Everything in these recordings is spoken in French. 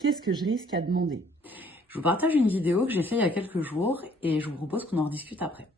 Qu'est-ce que je risque à demander? Je vous partage une vidéo que j'ai faite il y a quelques jours et je vous propose qu'on en rediscute après.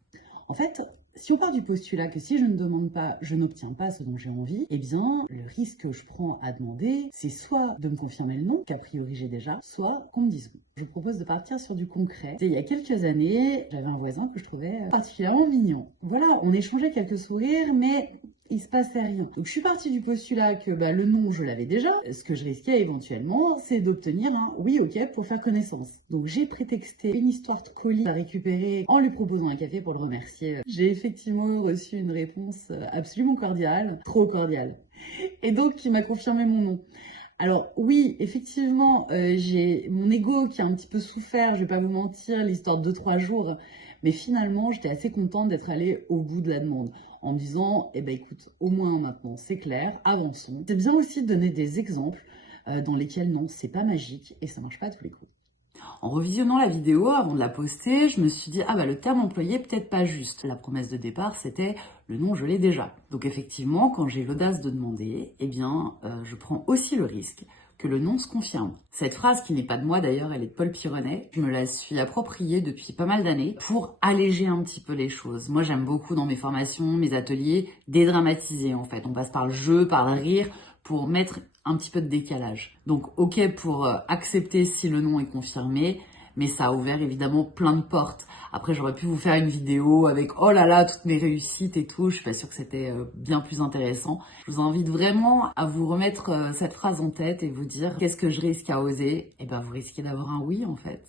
En fait, si on part du postulat que si je ne demande pas, je n'obtiens pas ce dont j'ai envie, eh bien, le risque que je prends à demander, c'est soit de me confirmer le non, qu'a priori j'ai déjà, soit qu'on me dise oui. Je vous propose de partir sur du concret. Il y a quelques années, j'avais un voisin que je trouvais particulièrement mignon. Voilà, on échangeait quelques sourires, mais il se passait rien. Donc je suis partie du postulat que le non, je l'avais déjà. Ce que je risquais éventuellement, c'est d'obtenir un oui, ok, pour faire connaissance. Donc j'ai prétexté une histoire de colis à récupérer en lui proposant un café pour le remercier. J'ai effectivement reçu une réponse absolument cordiale, trop cordiale. Et donc il m'a confirmé mon nom. Alors oui, effectivement, j'ai mon ego qui a un petit peu souffert, je vais pas vous mentir, l'histoire de 2-3 jours. Mais finalement, j'étais assez contente d'être allée au bout de la demande en me disant, eh ben écoute, au moins maintenant c'est clair, avançons. C'est bien aussi de donner des exemples dans lesquels non, c'est pas magique et ça marche pas à tous les coups. En revisionnant la vidéo avant de la poster, je me suis dit « Ah le terme employé peut-être pas juste ». La promesse de départ, c'était « Le non, je l'ai déjà ». Donc effectivement, quand j'ai l'audace de demander, je prends aussi le risque que le non se confirme. Cette phrase, qui n'est pas de moi d'ailleurs, elle est de Paul Pironnet, je me la suis appropriée depuis pas mal d'années pour alléger un petit peu les choses. Moi, j'aime beaucoup dans mes formations, mes ateliers, dédramatiser en fait. On passe par le jeu, par le rire, pour mettre un petit peu de décalage. Donc ok pour accepter si le non est confirmé, mais ça a ouvert évidemment plein de portes. Après, j'aurais pu vous faire une vidéo avec oh là là, toutes mes réussites et tout. Je suis pas sûre que c'était bien plus intéressant. Je vous invite vraiment à vous remettre cette phrase en tête et vous dire qu'est-ce que je risque à oser? Eh ben, vous risquez d'avoir un oui en fait.